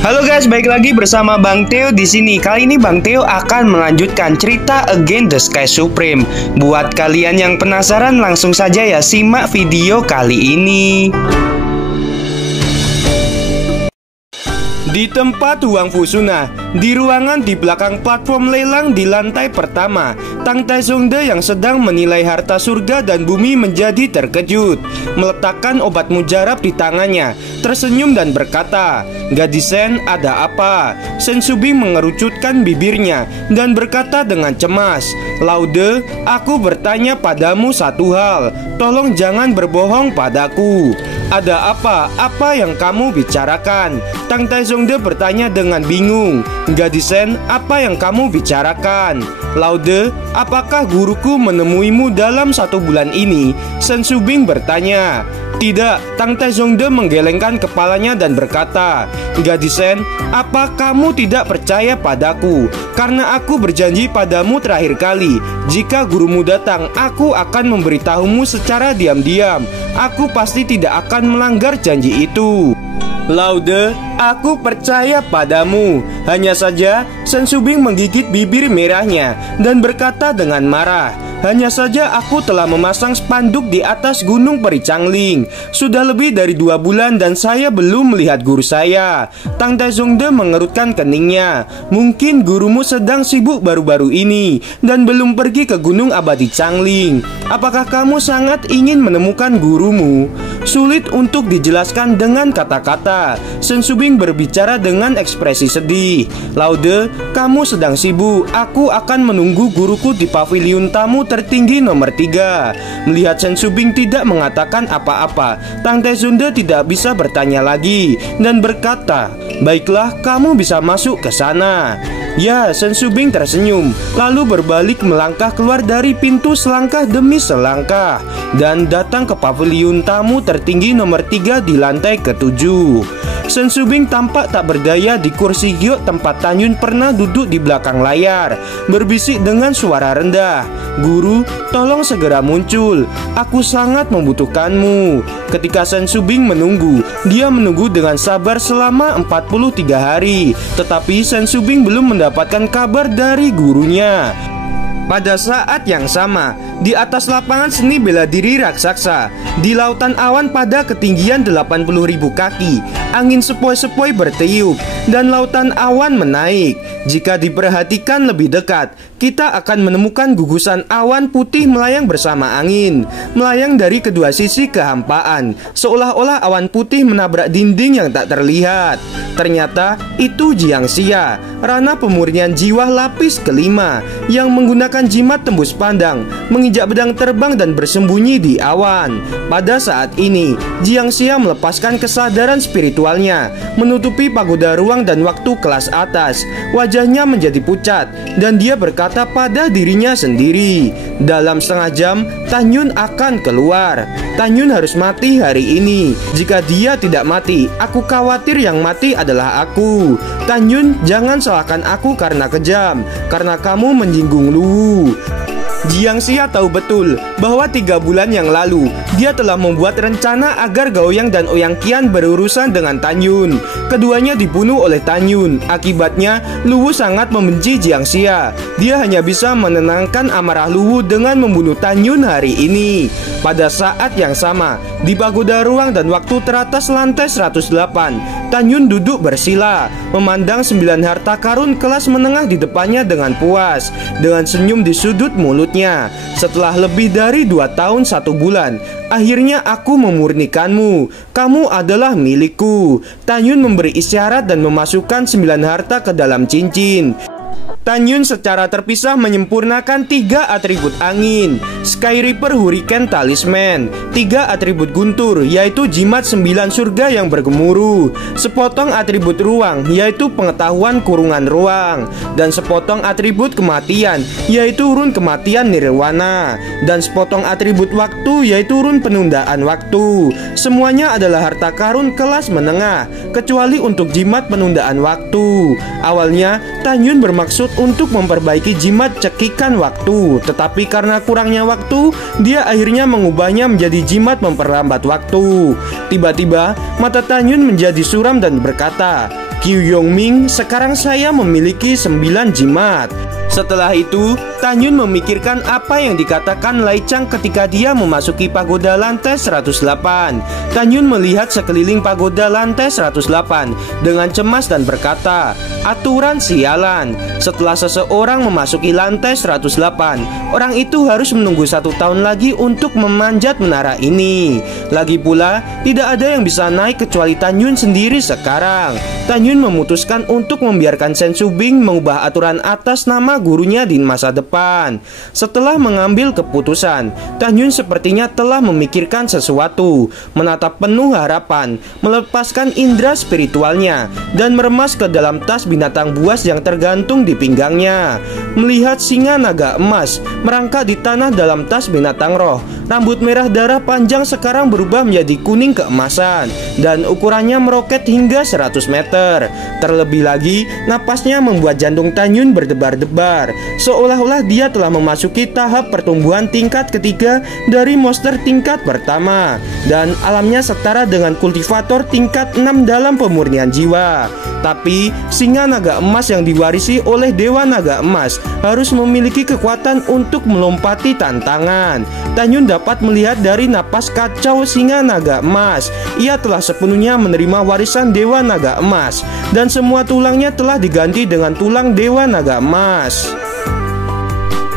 Halo guys, balik lagi bersama Bang Theo di sini. Kali ini Bang Theo akan melanjutkan cerita Against the Sky Supreme. Buat kalian yang penasaran, langsung saja ya simak video kali ini. Di tempat Huang Fusuna, di ruangan di belakang platform lelang di lantai pertama, Tang Taizongde yang sedang menilai harta surga dan bumi menjadi terkejut. Meletakkan obat mujarab di tangannya, tersenyum dan berkata, "Gadis Sen, ada apa?" Sen Subing mengerucutkan bibirnya dan berkata dengan cemas, "Laude, aku bertanya padamu satu hal. Tolong jangan berbohong padaku. Ada apa? Apa yang kamu bicarakan?" Tang Taizongde bertanya dengan bingung. "Gadis Sen, apa yang kamu bicarakan?" "Laude, apakah guruku menemuimu dalam 1 bulan ini?" Sen Subing bertanya. "Tidak." Tang Taizongde menggelengkan kepalanya dan berkata, "Gadis Sen, apa kamu tidak percaya padaku? Karena aku berjanji padamu terakhir kali, jika gurumu datang, aku akan memberitahumu secara diam-diam. Aku pasti tidak akan melanggar janji itu." "Laude, aku percaya padamu." Hanya saja Sen Subing menggigit bibir merahnya dan berkata dengan marah, "Hanya saja aku telah memasang spanduk di atas gunung Peri Changling. Sudah lebih dari 2 bulan dan saya belum melihat guru saya." Tang Taizongde mengerutkan keningnya. "Mungkin gurumu sedang sibuk baru-baru ini dan belum pergi ke gunung abadi Changling. Apakah kamu sangat ingin menemukan gurumu?" Sulit untuk dijelaskan dengan kata-kata. Sen Subing berbicara dengan ekspresi sedih. "Laude, kamu sedang sibuk. Aku akan menunggu guruku di pavilion tamu tertinggi nomor 3. Melihat Sen Subing tidak mengatakan apa-apa, Tang Taizongde tidak bisa bertanya lagi dan berkata, "Baiklah, kamu bisa masuk ke sana." Ya, Sen Subing tersenyum, lalu berbalik melangkah keluar dari pintu selangkah demi selangkah dan datang ke pavilion tamu tertinggi nomor 3 di lantai ke-7. Sen Subing tampak tak berdaya di kursi giok tempat Tan Yun pernah duduk di belakang layar, berbisik dengan suara rendah, "Guru, tolong segera muncul. Aku sangat membutuhkanmu." Ketika Sen Subing menunggu, dia menunggu dengan sabar selama 43 hari, tetapi Sen Subing belum mendapatkan kabar dari gurunya. Pada saat yang sama, di atas lapangan seni bela diri raksasa, di lautan awan pada ketinggian 80.000 kaki, angin sepoi-sepoi bertiup dan lautan awan menaik. Jika diperhatikan lebih dekat, kita akan menemukan gugusan awan putih melayang bersama angin, melayang dari kedua sisi kehampaan, seolah-olah awan putih menabrak dinding yang tak terlihat. Ternyata itu Jiangxia, ranah pemurnian jiwa lapis kelima, yang menggunakan jimat tembus pandang, menginjak pedang terbang dan bersembunyi di awan. Pada saat ini, Jiangxia melepaskan kesadaran spiritualnya, menutupi pagoda ruang dan waktu kelas atas. Wajahnya menjadi pucat dan dia berkata pada dirinya sendiri, "Dalam setengah jam, Tan Yun akan keluar. Tan Yun harus mati hari ini. Jika dia tidak mati, aku khawatir yang mati adalah aku. Tan Yun, jangan salahkan aku karena kejam, karena kamu menyinggung Luwu." Jiangxia tahu betul bahwa 3 bulan yang lalu dia telah membuat rencana agar Gaoyang dan Ouyang Qian berurusan dengan Tan Yun. Keduanya dibunuh oleh Tan Yun. Akibatnya, Luwu sangat membenci Jiangxia. Dia hanya bisa menenangkan amarah Luwu dengan membunuh Tan Yun hari ini. Pada saat yang sama, di pagoda ruang dan waktu teratas lantai 108, Tan Yun duduk bersila, memandang 9 harta karun kelas menengah di depannya dengan puas, dengan senyum di sudut mulutnya. "Setelah lebih dari 2 tahun 1 bulan, akhirnya aku memurnikanmu. Kamu adalah milikku." Tan Yun memberi isyarat dan memasukkan 9 harta ke dalam cincin. Tan Yun secara terpisah menyempurnakan 3 atribut angin, Sky Reaper Hurricane Talisman, 3 atribut guntur, yaitu jimat 9 surga yang bergemuruh, sepotong atribut ruang, yaitu pengetahuan kurungan ruang, dan sepotong atribut kematian, yaitu run kematian nirwana, dan sepotong atribut waktu, yaitu run penundaan waktu. Semuanya adalah harta karun kelas menengah, kecuali untuk jimat penundaan waktu. Awalnya, Tan Yun bermaksud untuk memperbaiki jimat cekikan waktu, tetapi karena kurangnya waktu, dia akhirnya mengubahnya menjadi jimat memperlambat waktu. Tiba-tiba, mata Tan Yun menjadi suram dan berkata, Qiu Yongming, sekarang saya memiliki 9 jimat. Setelah itu, Tan-Yun memikirkan apa yang dikatakan Lai Chang ketika dia memasuki pagoda lantai 108. Tan-Yun melihat sekeliling pagoda lantai 108 dengan cemas dan berkata, aturan sialan. Setelah seseorang memasuki lantai 108, orang itu harus menunggu 1 tahun lagi untuk memanjat menara ini. Lagi pula, tidak ada yang bisa naik kecuali Tan-Yun sendiri sekarang. Tan-Yun memutuskan untuk membiarkan Shen Shubing mengubah aturan atas nama gurunya di masa depan. Setelah mengambil keputusan, Tan-Yun sepertinya telah memikirkan sesuatu, menatap penuh harapan, melepaskan indera spiritualnya, dan meremas ke dalam tas binatang buas yang tergantung di pinggangnya. Melihat singa naga emas merangkak di tanah dalam tas binatang roh, rambut merah darah panjang sekarang berubah menjadi kuning keemasan, dan ukurannya meroket hingga 100 meter. Terlebih lagi, napasnya membuat jantung Tan-Yun berdebar-debar, seolah-olah dia telah memasuki tahap pertumbuhan tingkat ketiga dari monster tingkat pertama, dan alamnya setara dengan kultivator tingkat 6 dalam pemurnian jiwa. Tapi singa naga emas yang diwarisi oleh dewa naga emas harus memiliki kekuatan untuk melompati tantangan. Tan-Yun dapat melihat dari napas kacau singa naga emas, ia telah sepenuhnya menerima warisan dewa naga emas, dan semua tulangnya telah diganti dengan tulang dewa naga emas.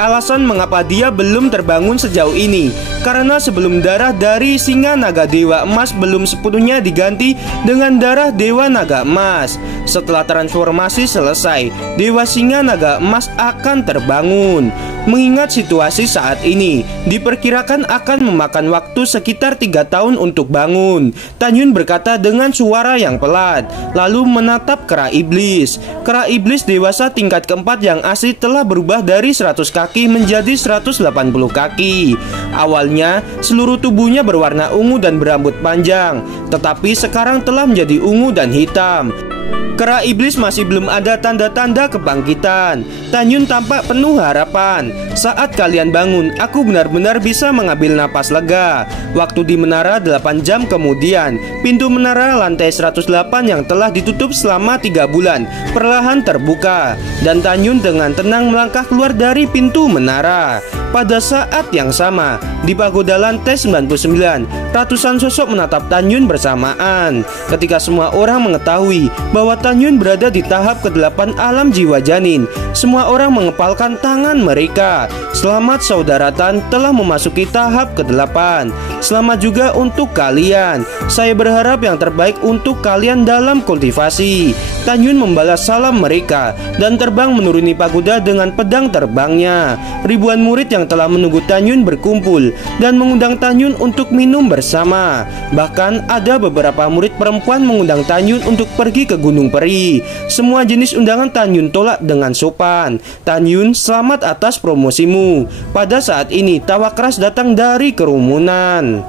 Alasan mengapa dia belum terbangun sejauh ini, karena sebelum darah dari singa naga dewa emas belum sepenuhnya diganti dengan darah dewa naga emas. Setelah transformasi selesai, dewa singa naga emas akan terbangun. Mengingat situasi saat ini, diperkirakan akan memakan waktu sekitar 3 tahun untuk bangun. Tan-Yun berkata dengan suara yang pelat, lalu menatap kera iblis. Kera iblis dewasa tingkat keempat yang asli telah berubah dari 100 kaki menjadi 180 kaki. Awalnya, seluruh tubuhnya berwarna ungu dan berambut panjang, tetapi sekarang telah menjadi ungu dan hitam. Kera iblis masih belum ada tanda-tanda kebangkitan. Tan-Yun tampak penuh harapan. Saat kalian bangun, aku benar-benar bisa mengambil napas lega. Waktu di menara 8 jam kemudian, pintu menara lantai 108 yang telah ditutup selama 3 bulan perlahan terbuka, dan Tan-Yun dengan tenang melangkah keluar dari pintu menara. Pada saat yang sama, di pagoda lantai 99, ratusan sosok menatap Tan-Yun bersamaan. Ketika semua orang mengetahui bahwa Tan-Yun berada di tahap ke-8 alam jiwa janin, semua orang mengepalkan tangan mereka. Selamat saudara Tan telah memasuki tahap ke-8. Selamat juga untuk kalian. Saya berharap yang terbaik untuk kalian dalam kultivasi. Tan-Yun membalas salam mereka dan terbang menuruni pagoda dengan pedang terbangnya. Ribuan murid yang telah menunggu Tan-Yun berkumpul dan mengundang Tan-Yun untuk minum bersama. Bahkan ada beberapa murid perempuan mengundang Tan-Yun untuk pergi ke Gunung Peri. Semua jenis undangan Tan-Yun tolak dengan sopan. Tan-Yun, selamat atas promosimu. Pada saat ini tawa keras datang dari kerumunan.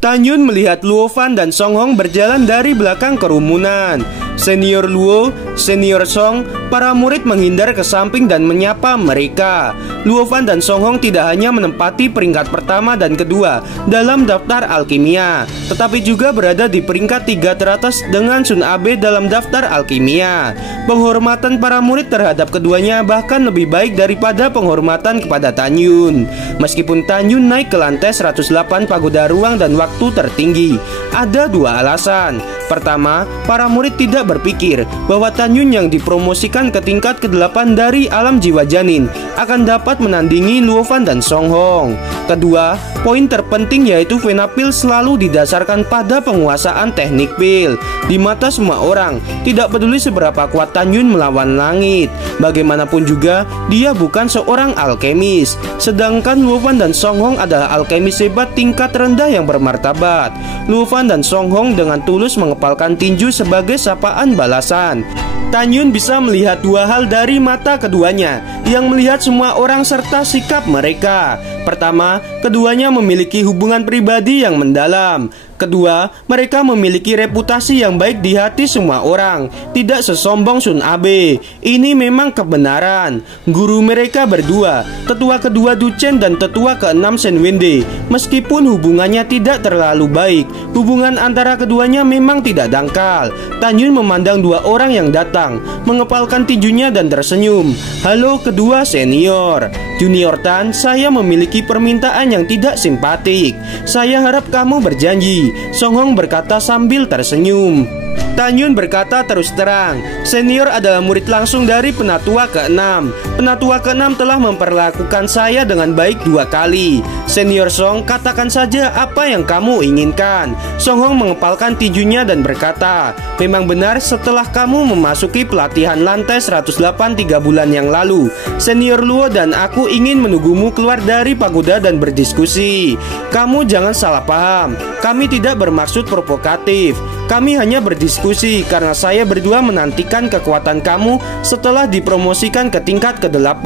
Tan-Yun melihat Luo Fan dan Song Hong berjalan dari belakang kerumunan. Senior Luo, Senior Song, para murid menghindar ke samping dan menyapa mereka. Luo Fan dan Song Hong tidak hanya menempati peringkat pertama dan kedua dalam daftar alkimia, tetapi juga berada di peringkat 3 teratas dengan Sun Abe dalam daftar alkimia. Penghormatan para murid terhadap keduanya bahkan lebih baik daripada penghormatan kepada Tan-Yun. Meskipun Tan-Yun naik ke lantai 108 pagoda ruang dan waktu tertinggi, ada 2 alasan. Pertama, para murid tidak berpikir bahwa Tan-Yun yang dipromosikan ke tingkat ke-8 dari alam jiwa janin akan dapat menandingi Luo Fan dan Song Hong. Kedua, poin terpenting yaitu Vena Pil selalu didasarkan pada penguasaan teknik pil. Di mata semua orang, tidak peduli seberapa kuat Tan-Yun melawan langit, bagaimanapun juga dia bukan seorang alkemis. Sedangkan Luo Fan dan Song Hong adalah alkemis hebat tingkat rendah yang bermartabat. Luo Fan dan Song Hong dengan tulus mengepalkan tinju sebagai sapaan balasan. Tan-Yun bisa melihat 2 hal dari mata keduanya yang melihat semua orang serta sikap mereka. Pertama, keduanya memiliki hubungan pribadi yang mendalam. Kedua, mereka memiliki reputasi yang baik di hati semua orang, tidak sesombong Sun Abe. Ini memang kebenaran. Guru mereka berdua, tetua kedua Du Chen dan tetua keenam Shen Wende, meskipun hubungannya tidak terlalu baik, hubungan antara keduanya memang tidak dangkal. Tan Yun memandang dua orang yang datang, mengepalkan tinjunya dan tersenyum. Halo kedua senior. Junior Tan, saya memiliki permintaan yang tidak simpatik. Saya harap kamu berjanji, Song Hong berkata sambil tersenyum. Tan Yun berkata terus terang, senior adalah murid langsung dari penatua keenam. Penatua keenam telah memperlakukan saya dengan baik 2 kali. Senior Song, katakan saja apa yang kamu inginkan. Song Hong mengepalkan tinjunya dan berkata, memang benar setelah kamu memasuki pelatihan lantai 108 3 bulan yang lalu, Senior Luo dan aku ingin menunggumu keluar dari pagoda dan berdiskusi. Kamu jangan salah paham, kami tidak bermaksud provokatif. Kami hanya berdiskusi karena saya berdua menantikan kekuatan kamu setelah dipromosikan ke tingkat ke-8.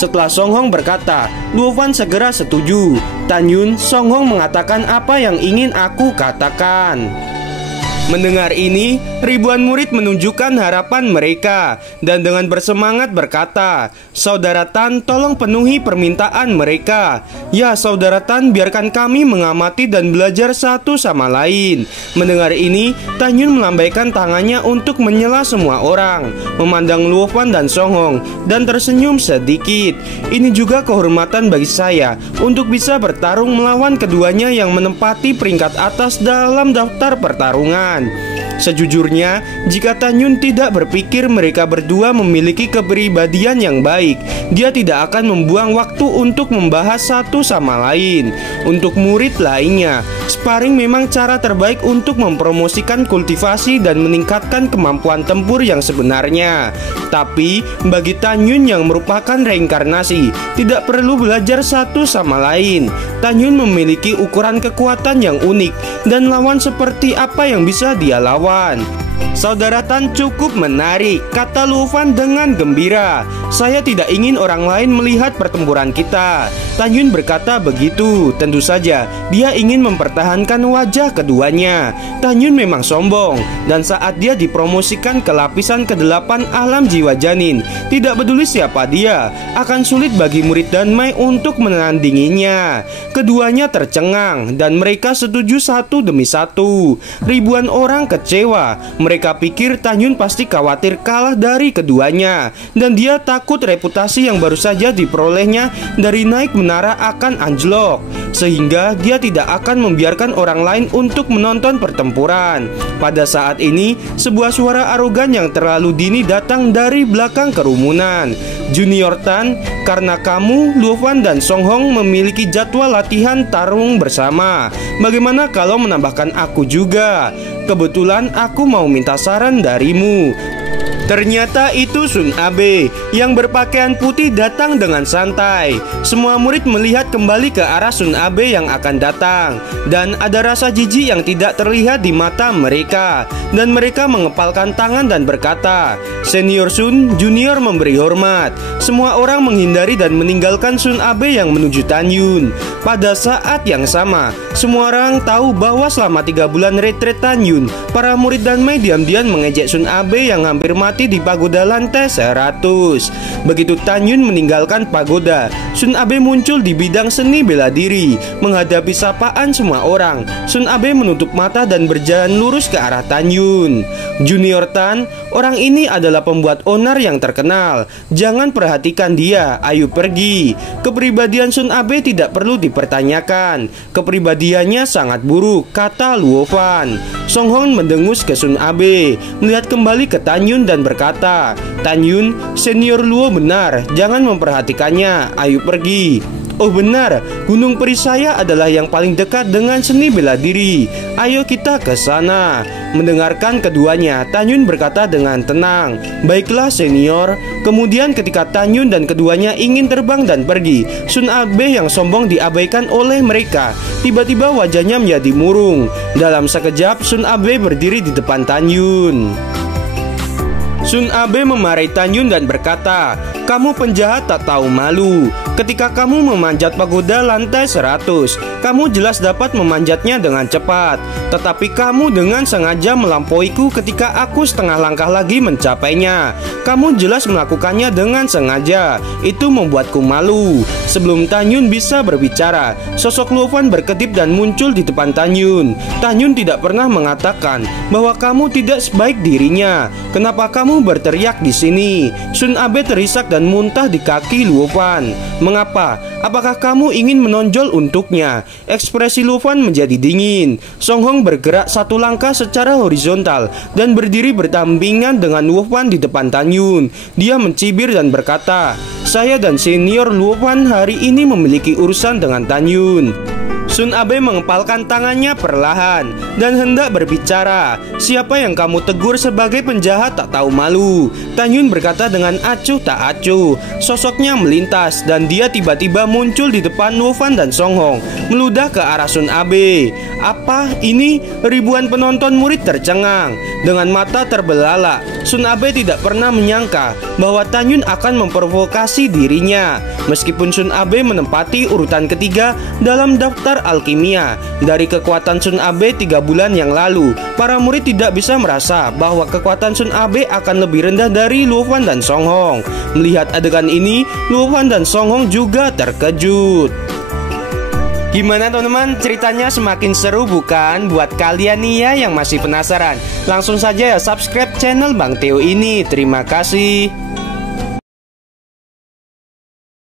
Setelah Song Hong berkata, Luo Fan segera setuju. Tan Yun, Song Hong mengatakan apa yang ingin aku katakan. Mendengar ini, ribuan murid menunjukkan harapan mereka dan dengan bersemangat berkata, Saudara Tan, tolong penuhi permintaan mereka. Ya Saudara Tan, biarkan kami mengamati dan belajar satu sama lain. Mendengar ini, Tan Yun melambaikan tangannya untuk menyela semua orang, memandang Luo Fan dan Song Hong dan tersenyum sedikit. Ini juga kehormatan bagi saya untuk bisa bertarung melawan keduanya yang menempati peringkat atas dalam daftar pertarungan. Sejujurnya, jika Tan Yun tidak berpikir mereka berdua memiliki kepribadian yang baik, dia tidak akan membuang waktu untuk membahas satu sama lain. Untuk murid lainnya, sparring memang cara terbaik untuk mempromosikan kultivasi dan meningkatkan kemampuan tempur yang sebenarnya. Tapi, bagi Tan Yun yang merupakan reinkarnasi, tidak perlu belajar satu sama lain. Tan Yun memiliki ukuran kekuatan yang unik dan lawan seperti apa yang bisa dia lawan. Saudara Tan cukup menarik, kata Luo Fan dengan gembira. Saya tidak ingin orang lain melihat pertempuran kita. Tan Yun berkata begitu. Tentu saja dia ingin mempertahankan wajah keduanya. Tan Yun memang sombong, dan saat dia dipromosikan ke lapisan ke-8 alam jiwa janin, tidak peduli siapa dia, akan sulit bagi murid Danmai untuk menandinginya. Keduanya tercengang dan mereka setuju satu demi satu. Ribuan orang kecewa. Mereka pikir Tan Yun pasti khawatir kalah dari keduanya, dan dia takut reputasi yang baru saja diperolehnya dari naik menara akan anjlok, sehingga dia tidak akan membiarkan orang lain untuk menonton pertempuran. Pada saat ini, sebuah suara arogan yang terlalu dini datang dari belakang kerumunan. Junior Tan, karena kamu, Luo Fan dan Song Hong memiliki jadwal latihan tarung bersama, bagaimana kalau menambahkan aku juga? Kebetulan aku mau minta saran darimu. Ternyata itu Sun Abe yang berpakaian putih datang dengan santai. Semua murid melihat kembali ke arah Sun Abe yang akan datang, dan ada rasa jijik yang tidak terlihat di mata mereka. Dan mereka mengepalkan tangan dan berkata, Senior Sun, Junior memberi hormat. Semua orang menghindari dan meninggalkan Sun Abe yang menuju Tan Yun. Pada saat yang sama, semua orang tahu bahwa selama 3 bulan retret Tan Yun, para murid Danmai diam-diam mengejek Sun Abe yang hampir mati di pagoda lantai 100. Begitu Tan Yun meninggalkan pagoda, Sun Abe muncul di bidang seni bela diri. Menghadapi sapaan semua orang, Sun Abe menutup mata dan berjalan lurus ke arah Tan Yun. Junior Tan, orang ini adalah pembuat onar yang terkenal. Jangan perhatikan dia, ayo pergi. Kepribadian Sun Abe tidak perlu dipertanyakan. Kepribadiannya sangat buruk, kata Luo Fan. Song Hong mendengus ke Sun Abe, melihat kembali ke Tan Yun dan berkata, Tan Yun, Senior Luo benar, jangan memperhatikannya, ayo pergi. Oh benar, Gunung Peri saya adalah yang paling dekat dengan seni bela diri. Ayo kita ke sana. Mendengarkan keduanya, Tan Yun berkata dengan tenang, baiklah senior. Kemudian ketika Tan Yun dan keduanya ingin terbang dan pergi, Sun Abe yang sombong diabaikan oleh mereka. Tiba-tiba wajahnya menjadi murung. Dalam sekejap, Sun Abe berdiri di depan Tan Yun. Sun Abe memarahi Tan Yun dan berkata, "Kamu penjahat tak tahu malu. Ketika kamu memanjat pagoda lantai 100, kamu jelas dapat memanjatnya dengan cepat. Tetapi kamu dengan sengaja melampauiku ketika aku setengah langkah lagi mencapainya. Kamu jelas melakukannya dengan sengaja. Itu membuatku malu." Sebelum Tan Yun bisa berbicara, sosok Luo Fan berkedip dan muncul di depan Tan Yun. Tan Yun tidak pernah mengatakan bahwa kamu tidak sebaik dirinya. Kenapa kamu berteriak di sini? Sun Abe terisak dan muntah di kaki Luo Fan. Mengapa? Apakah kamu ingin menonjol untuknya? Ekspresi Luo Fan menjadi dingin. Song Hong bergerak satu langkah secara horizontal dan berdiri berdampingan dengan Luo Fan di depan Tan Yun. Dia mencibir dan berkata, "Saya dan senior Luo Fan hari ini memiliki urusan dengan Tan Yun." Sun Abe mengepalkan tangannya perlahan dan hendak berbicara. "Siapa yang kamu tegur sebagai penjahat tak tahu malu?" Tan Yun berkata dengan acuh tak acuh. Sosoknya melintas dan dia tiba-tiba muncul di depan Luo Fan dan Song Hong, meludah ke arah Sun Abe. "Apa ini?" Ribuan penonton murid tercengang. Dengan mata terbelalak, Sun Abe tidak pernah menyangka bahwa Tan Yun akan memprovokasi dirinya. Meskipun Sun Abe menempati urutan ketiga dalam daftar alkimia, dari kekuatan Sun Abe 3 bulan yang lalu, para murid tidak bisa merasa bahwa kekuatan Sun Abe akan lebih rendah dari Luo Fan dan Song Hong. Melihat adegan ini, Luo Fan dan Song Hong juga terkejut. Gimana teman-teman, ceritanya semakin seru bukan? Buat kalian nih ya yang masih penasaran, langsung saja ya subscribe channel Bang Theo ini. Terima kasih.